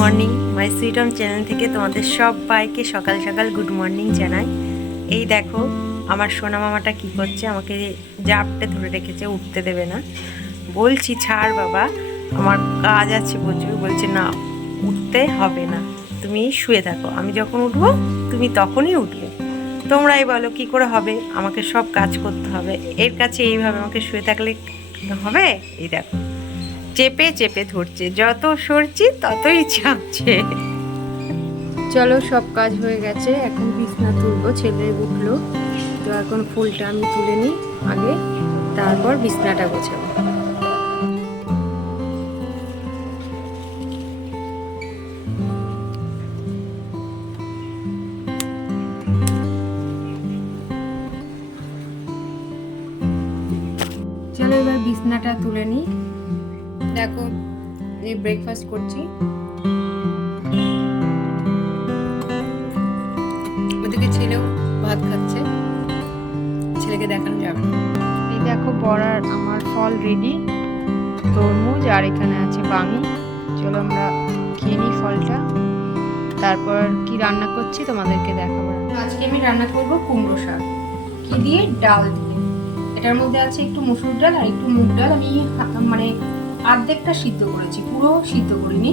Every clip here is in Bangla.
Morning my sweet home channel থেকে তোমাদের সবাইকে সকাল সকাল গুড মর্নিং জানাই। এই দেখো আমার সোনা মামাটা কি করছে, আমাকে জাপটে ধরে রেখেছে, উঠতে দেবে না। বলছি ছাড় বাবা, আমার কাজ আছে প্রচুর। বলছে না, উঠতে হবে না, তুমি শুয়ে থাকো, আমি যখন উঠবো তুমি তখনই উঠবে। তোমরাই বলো কি করে হবে, আমাকে সব কাজ করতে হবে। এর কাছে এইভাবে আমাকে শুয়ে থাকলে হবে? এই দেখো চেপে চেপে ধরছে, যত সরছি ততই চাপছে। চলো, সব কাজ হয়ে গেছে, এখন বিছনা তুলবো। ছেলে উঠলো তো এখন ফুলটা আমি তুলে নিই আগে, তারপর বিছনাটা গোছাবো। চলো এবার বিছনাটা তুলে নিই। দেখো এই ব্রেকফাস্ট করছি, ওদিকে ছেলেও ভাত খাচ্ছে, ছেলেকে দেখানো যাবে না। এই দেখো বড়ার আমার ফল রেডি, তরমুজ আর এখানে আছে বাঙি। চলো আমরা খেয়ে নিই ফলটা, তারপর কি রান্না করছি তোমাদেরকে দেখাবো। আজকে আমি রান্না করব কুমড়ো শাক। কি দিয়ে? ডাল দিয়ে। এটার মধ্যে আছে একটু মসুর ডাল আর একটু মুগ ডাল। আমি মানে অর্ধেকটা সিদ্ধ করেছি, পুরো সিদ্ধ করিনি।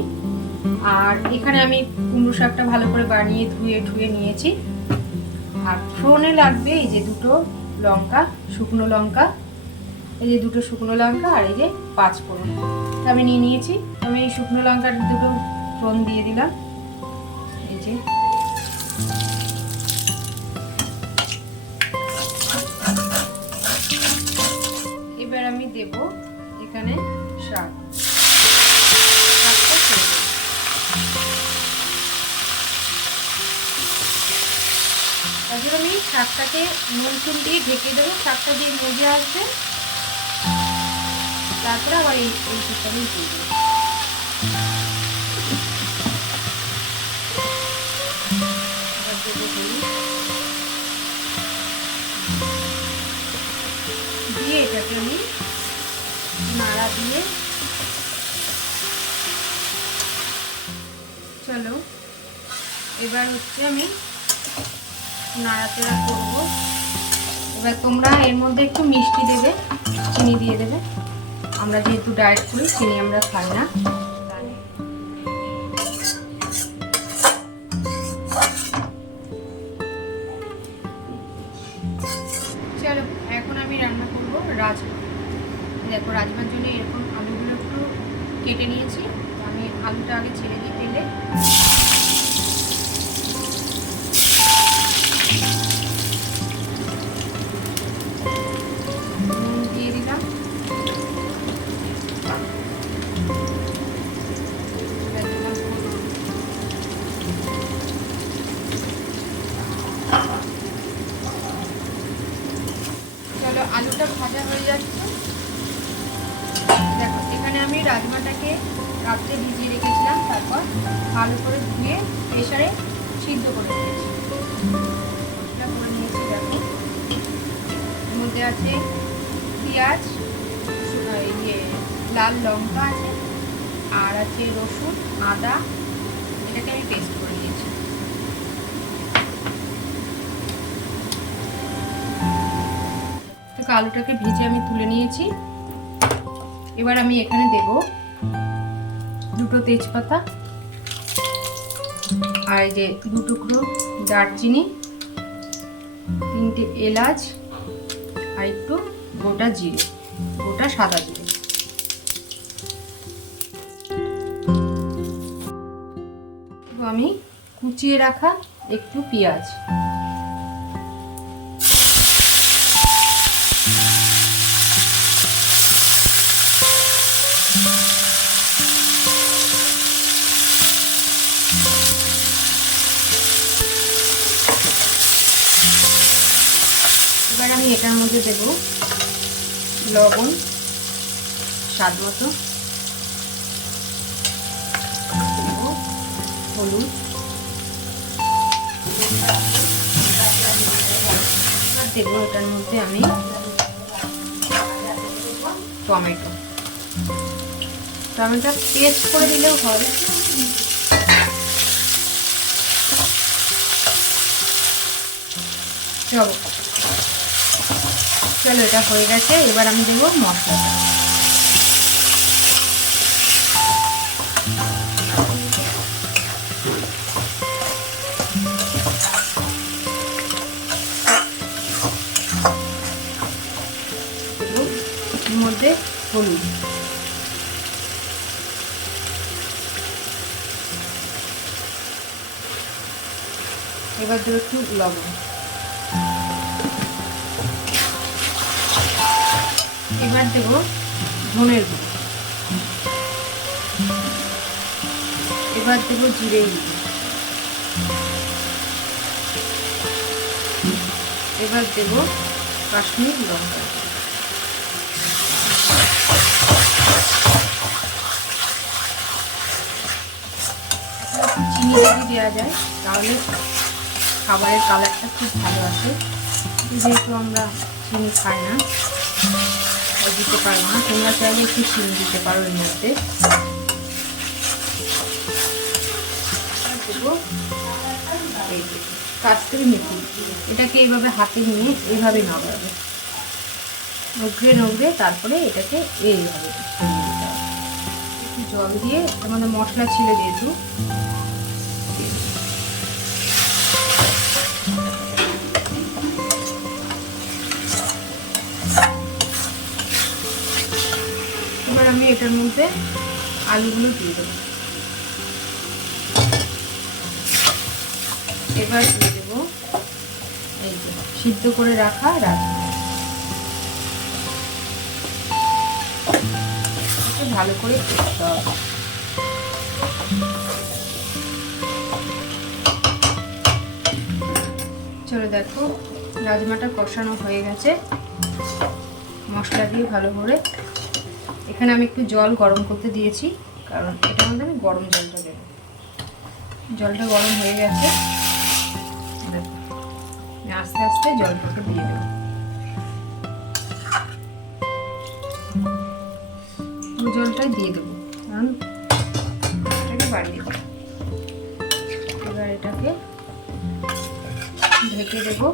আর এখানে আমি কুমড়ো শাকটা ভালো করে বানিয়ে ধুয়ে নিয়েছি। আর ফোড়নে লাগবে এই যে দুটো লঙ্কা, শুকনো লঙ্কা, এই যে দুটো শুকনো লঙ্কা আর এই যে 5 ফোড়ন আমি নিয়ে নিয়েছি। আমি এই শুকনো লঙ্কার দুটো ফোড়ন দিয়ে দিলাম। এই যে এবার আমি দেব এখানে শাক। তারপর আমি শাকটাকে নুন চুন দিয়ে ঢেকে দেবো, শাকটা দিয়ে মজে আসবে, তারপরে আবার এই শাকটা দিয়ে দিয়ে দেবো। দিয়ে এটাকে আমি নাড়া দিয়ে, চলো এবার হচ্ছে আমি নাড়াচাড়া করবো। এবার তোমরা এর মধ্যে একটু মিষ্টি দেবে, চিনি দিয়ে দেবে। আমরা যেহেতু ডায়েট করি, চিনি আমরা খাই না। চলো এখন আমি রান্না করব রাজমা। দেখো রাজমার জন্য এরকম আলুগুলো একটু কেটে নিয়েছি। আমি আলুটা আগে ছেড়ে দিই তেলে। নুন দিয়ে দিলাম, চলো আলুটা ভাজা হয়ে যাচ্ছে। দেখো এখানে আমি রাজমাটাকে রাত্রে ভিজিয়ে রেখেছিলাম, তারপর ভালো করে ধুয়ে প্রেসারে সিদ্ধ করে নিয়েছি। করে নিয়েছি। দেখো এর মধ্যে আছে পেঁয়াজ, লাল লঙ্কা আছে, আর আছে রসুন, আদা, এটাকে আমি পেস্ট করে নিয়েছি। আলুটাকে ভেজে আমি তুলে নিয়েছি। এবার আমি এখানে দেব দুটো তেজপাতা আর এই যে 2 টুকরো দারচিনি, 3টে এলাচ আর একটু গোটা জিরে, গোটা সাদা জিরে। আমি কুচিয়ে রাখা একটু পেঁয়াজ, এবার আমি এটার মধ্যে দেব লবণ স্বাদ মতো, হলুদ, দেব এটার মধ্যে আমি টমেটো। টমেটো পেস্ট করে দিলেও হয়। চলো চলো, এটা হয়ে গেছে। এবার আমি দেবো মশলাটা। এর মধ্যে হলুদ, এবার দেবো একটু লবণ, এবার দেবো ধনের গুঁড়ো, এবার দেবো জিরে গুঁড়ো, এবার দেবো কাশ্মীর লঙ্কা, চিনি যদি দেওয়া যায় তাহলে খাবারের কালারটা খুব ভালো আসে। যেহেতু আমরা চিনি খাই না, দিতে পারবো না। তোমরা চাইলে একটু চিনি দিতে পারো এর মধ্যে। দেবো কাস্তুরি মেথি, এটাকে এইভাবে হাতে নিয়ে এইভাবে নাড়াবে, নগড়ে নগড়ে তারপরে এটাকে এইভাবে জল দিয়ে আমাদের মশলা ছিল যেহেতু, এবার আমি এটার মধ্যে আলুগুলো দিয়ে দেবো। এবার দিয়ে দেবো এই যে সিদ্ধ করে রাখা রাজমা, ভালো করে করতে হবে। চলো দেখো, রাজমাটা কষানো হয়ে গেছে মশলা দিয়ে ভালো করে। এখানে আমি একটু জল গরম করতে দিয়েছি, কারণ এটার মধ্যে আমি গরম জলটা দেবো। জলটা গরম হয়ে গেছে, আস্তে আস্তে জলটাকে দিয়ে দেবো। জলটাই দিয়ে দেবো, কারণ এটাকে বাড়িয়ে দেবো। এবার এটাকে ঢেকে দেবো,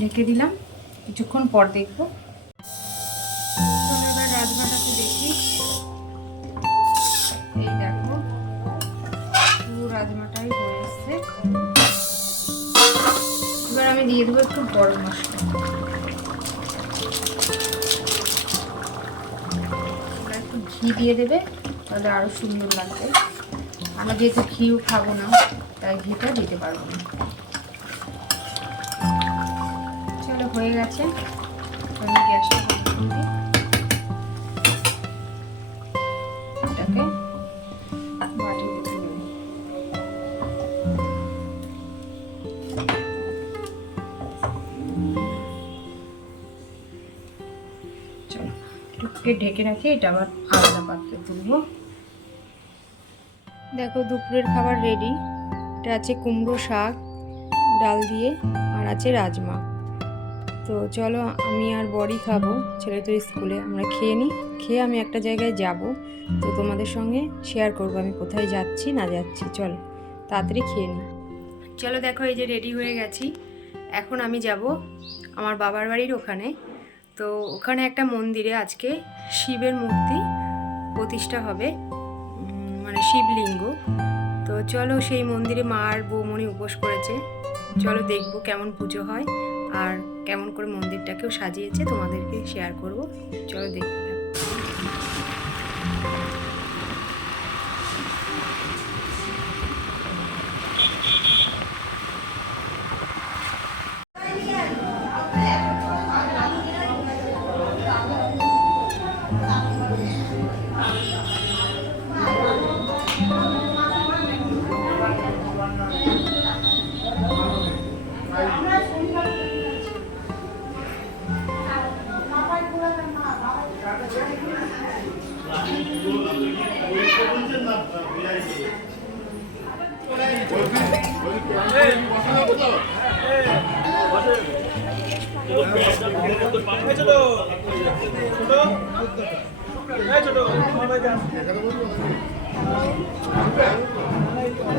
ঢেকে দিলাম। কিছুক্ষণ পর দেখবো। এবার রাজমাটাকে দেখি, এই দেখো পুরো রাজমাটাই হয়ে এসছে। এবার আমি দিয়ে দেবো একটু গরম মশলা, একটু ঘি দিয়ে দেবে, তাহলে আরো সুন্দর লাগবে। আমরা যেহেতু ঘিও খাবো না, তাই ঘিটা দিতে পারবো না। চলো হয়ে গেছে, আমি গ্যাসটা বন্ধ করে দিই। এটাকে বাটিতে তুলে নিই। চলো একটু ঢেকে রাখি, এটা আবার আলাদা পাত্রে তুলবো। দেখো দুপুরের খাবার রেডি। এটা আছে কুমড়ো শাক ডাল দিয়ে, আর আছে রাজমা। তো চলো আমি আর বড়ি খাবো, ছেলে তো স্কুলে, আমরা খেয়ে নিই। খেয়ে আমি একটা জায়গায় যাব, তো তোমাদের সঙ্গে শেয়ার করবো আমি কোথায় যাচ্ছি না যাচ্ছি। চলো তাড়াতাড়ি খেয়ে নিই। চলো দেখো, এই যে রেডি হয়ে গেছি। এখন আমি যাব আমার বাবার বাড়ির ওখানে। তো ওখানে একটা মন্দিরে আজকে শিবের মূর্তি প্রতিষ্ঠা হবে, মানে শিবলিঙ্গ। তো চলো সেই মন্দিরে মা আর বৌমণি উপোস করেছে। চলো দেখবো কেমন পুজো হয় আর কেমন করে মন্দিরটাকেও সাজিয়েছে, তোমাদেরকে শেয়ার করব। চলো দেখতে থাকো।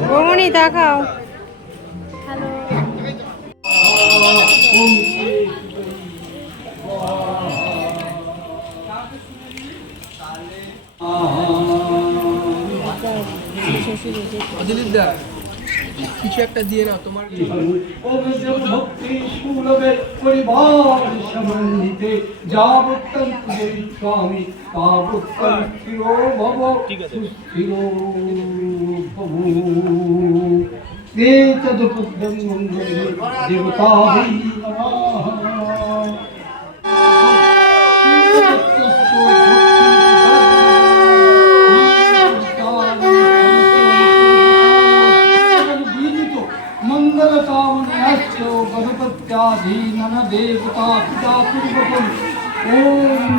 বৌমনি দেখাও। কিছু একটা দিয়ে না তোমার ভক্তি সুলভে পরিবার সমন্বিতে যাবত্তম স্বামী তাবত্তম স্থির ভব সুস্থির ভব এতদুপদ্যং মঙ্গলে দেবতাভি নমঃ। मंगल कामनाश्च गणपत्याधीनन देवता पिता पूर्वकम् ओम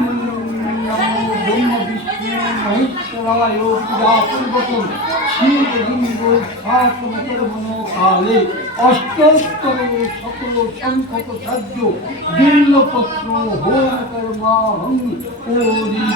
नमो ब्रह्म विष्णु महेश्वराय पिता पूर्वकम् क्षीरलिंगो स्थापनकर्मणो काले अष्टोत्तर सकल संख्यक खाद्य बिल्लपत्र होम कर्माहं ओरि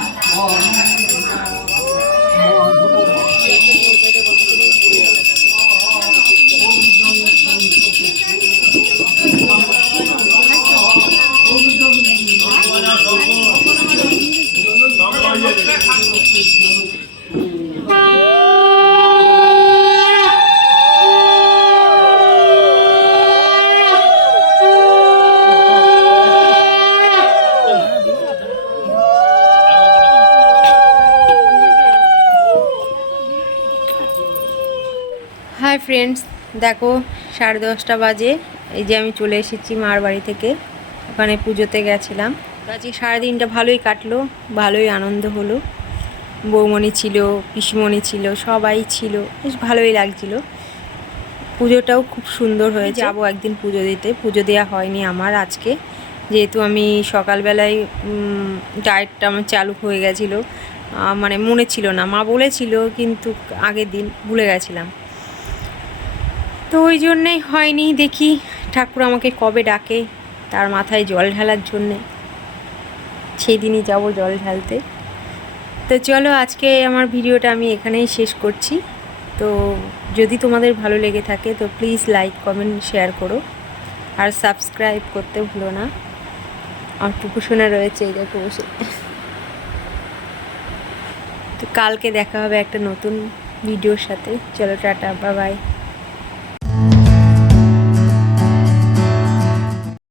হাই ফ্রেন্ডস, দেখো 10:30 বাজে। এই যে আমি চলে এসেছি মার বাড়ি থেকে, ওখানে পুজোতে গেছিলাম। আজকে সারাদিনটা ভালোই কাটলো, ভালোই আনন্দ হলো। বৌমণি ছিল, পিসিমণি ছিল, সবাই ছিল, বেশ ভালোই লাগছিল। পুজোটাও খুব সুন্দর হয়েছে। যাবো একদিন পুজো দিতে, পুজো দেওয়া হয়নি আমার আজকে, যেহেতু আমি সকালবেলায় ডায়েটটা আমার চালু হয়ে গেছিলো, মানে মনে ছিল না, মা বলেছিল কিন্তু আগের দিন ভুলে গেছিলাম, তো ওই জন্যেই হয়নি। দেখি ঠাকুর আমাকে কবে ডাকে তার মাথায় জল ঢালার জন্যে, সেই দিনই যাব জল ঢালতে। তো চলো, আজকে আমার ভিডিওটা আমি এখানেই শেষ করছি। তো যদি তোমাদের ভালো লেগে থাকে তো প্লিজ লাইক কমেন্ট শেয়ার করো, আর সাবস্ক্রাইব করতে ভুলো না। আর টুকু শোনা রয়েছে এই দেখো বসে। তো কালকে দেখা হবে একটা নতুন ভিডিওর সাথে। চলো টাটা, বাই বাই।